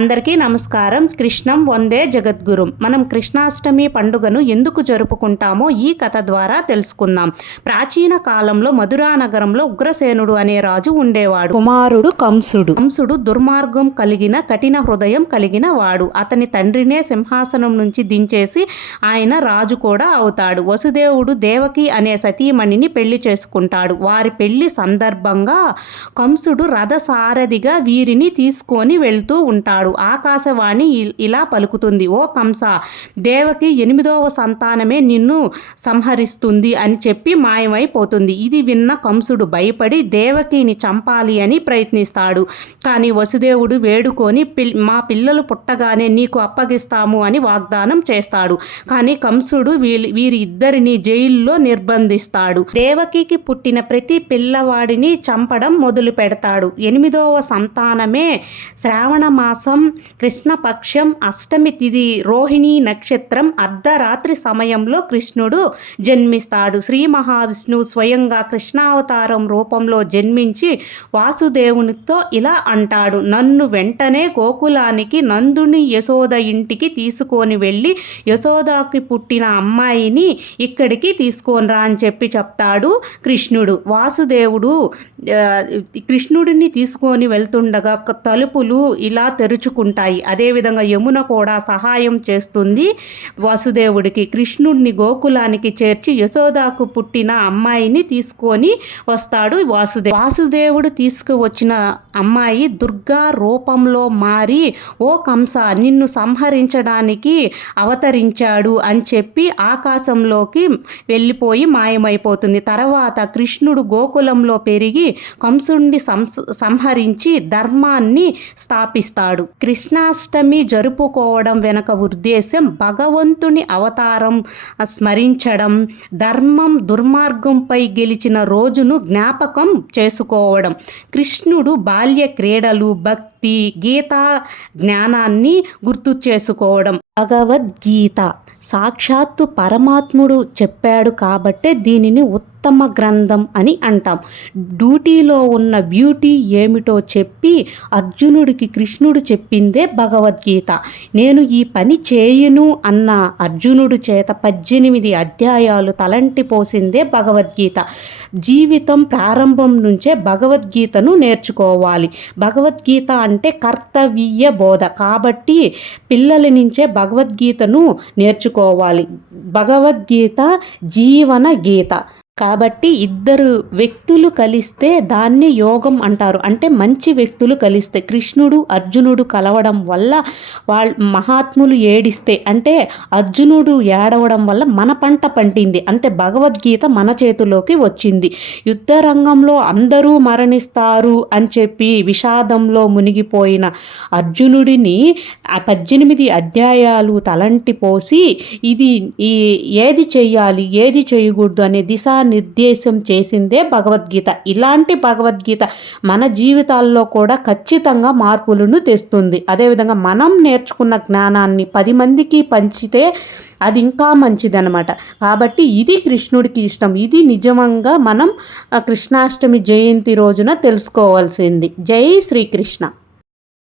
అందరికీ నమస్కారం. కృష్ణం వందే జగద్గురుం. మనం కృష్ణాష్టమి పండుగను ఎందుకు జరుపుకుంటామో ఈ కథ ద్వారా తెలుసుకుందాం. ప్రాచీన కాలంలో మధురా నగరంలో ఉగ్రసేనుడు అనే రాజు ఉండేవాడు. కుమారుడు కంసుడు. కంసుడు దుర్మార్గం కలిగిన కఠిన హృదయం కలిగిన వాడు. అతని తండ్రినే సింహాసనం నుంచి దించేసి ఆయన రాజు కూడా అవుతాడు. వసుదేవుడు దేవకి అనే సతీమణిని పెళ్లి చేసుకుంటాడు. వారి పెళ్లి సందర్భంగా కంసుడు రథసారథిగా వీరిని తీసుకొని వెళ్తూ ఉంటాడు. ఆకాశవాణి ఇలా పలుకుతుంది, ఓ కంస, దేవకి 8వ సంతానమే నిన్ను సంహరిస్తుంది అని చెప్పి మాయమైపోతుంది. ఇది విన్న కంసుడు భయపడి దేవకిని చంపాలి అని ప్రయత్నిస్తాడు. కానీ వసుదేవుడు వేడుకొని మా పిల్లలు పుట్టగానే నీకు అప్పగిస్తాము అని వాగ్దానం చేస్తాడు. కానీ కంసుడు వీరి ఇద్దరిని జైల్లో నిర్బంధిస్తాడు. దేవకికి పుట్టిన ప్రతి పిల్లవాడిని చంపడం మొదలు పెడతాడు. 8వ సంతానమే శ్రావణ మాసం కృష్ణపక్షం అష్టమి తిథి రోహిణీ నక్షత్రం అర్ధరాత్రి సమయంలో కృష్ణుడు జన్మిస్తాడు. శ్రీ మహావిష్ణువు స్వయంగా కృష్ణావతారం రూపంలో జన్మించి వాసుదేవునితో ఇలా అంటాడు, నన్ను వెంటనే గోకులానికి నందుని యశోద ఇంటికి తీసుకొని వెళ్ళి యశోదాకి పుట్టిన అమ్మాయిని ఇక్కడికి తీసుకొని రా అని చెప్తాడు కృష్ణుడు. వాసుదేవుడు కృష్ణుడిని తీసుకొని వెళ్తుండగా తలుపులు ఇలా తెరుచుకుంటాయి. అదేవిధంగా యమున కూడా సహాయం చేస్తుంది వాసుదేవుడికి. కృష్ణుడిని గోకులానికి చేర్చి యశోదాకు పుట్టిన అమ్మాయిని తీసుకొని వస్తాడు వాసుదేవుడు తీసుకువచ్చిన అమ్మాయి దుర్గా రూపంలో మారి, ఓ కంస, నిన్ను సంహరించడానికి అవతరించాడు అని చెప్పి ఆకాశంలోకి వెళ్ళిపోయి మాయమైపోతుంది. తర్వాత కృష్ణుడు గోకులంలో పెరిగి కంసుడిని సంహరించి ధర్మాన్ని స్థాపిస్తాడు. కృష్ణాష్టమి జరుపుకోవడం వెనక ఉద్దేశం భగవంతుని అవతారం స్మరించడం, ధర్మం దుర్మార్గంపై గెలిచిన రోజును జ్ఞాపకం చేసుకోవడం, కృష్ణుడు బాల్య క్రీడలు, భక్తి, గీతా జ్ఞానాన్ని గుర్తు చేసుకోవడం. భగవద్గీత సాక్షాత్తు పరమాత్ముడు చెప్పాడు కాబట్టే దీనిని ఉత్తమ గ్రంథం అని అంటాం. డ్యూటీలో ఉన్న బ్యూటీ ఏమిటో చెప్పి అర్జునుడికి కృష్ణుడు చెప్పిందే భగవద్గీత. నేను ఈ పని చేయను అన్న అర్జునుడు చేత 18 అధ్యాయాలు తలంటి పోసిందే భగవద్గీత. జీవితం ప్రారంభం నుంచే భగవద్గీతను నేర్చుకోవాలి. భగవద్గీత అంటే కర్తవ్య బోధ కాబట్టి పిల్లల నుంచే భగవద్గీతను నేర్చుకోవాలి. భగవద్గీత జీవన గీత కాబట్టి ఇద్దరు వ్యక్తులు కలిస్తే దాన్ని యోగం అంటారు. అంటే మంచి వ్యక్తులు కలిస్తే, కృష్ణుడు అర్జునుడు కలవడం వల్ల మహాత్ములు ఏడిస్తే, అంటే అర్జునుడు ఏడవడం వల్ల మన పంట పండింది, అంటే భగవద్గీత మన చేతిలోకి వచ్చింది. యుద్ధ రంగంలో అందరూ మరణిస్తారు అని చెప్పి విషాదంలో మునిగిపోయిన అర్జునుడిని 18 అధ్యాయాలు తలంటి పోసి ఏది చెయ్యాలి ఏది చేయకూడదు అనే నిర్దేశం చేసిందే భగవద్గీత. ఇలాంటి భగవద్గీత మన జీవితాల్లో కూడా ఖచ్చితంగా మార్పులను తెస్తుంది. అదేవిధంగా మనం నేర్చుకున్న జ్ఞానాన్ని 10 మందికి పంచితే అది ఇంకా మంచిదన్నమాట. కాబట్టి ఇది కృష్ణుడికి ఇష్టం. ఇది నిజంగా మనం కృష్ణాష్టమి జయంతి రోజున తెలుసుకోవాల్సింది. జై శ్రీకృష్ణ.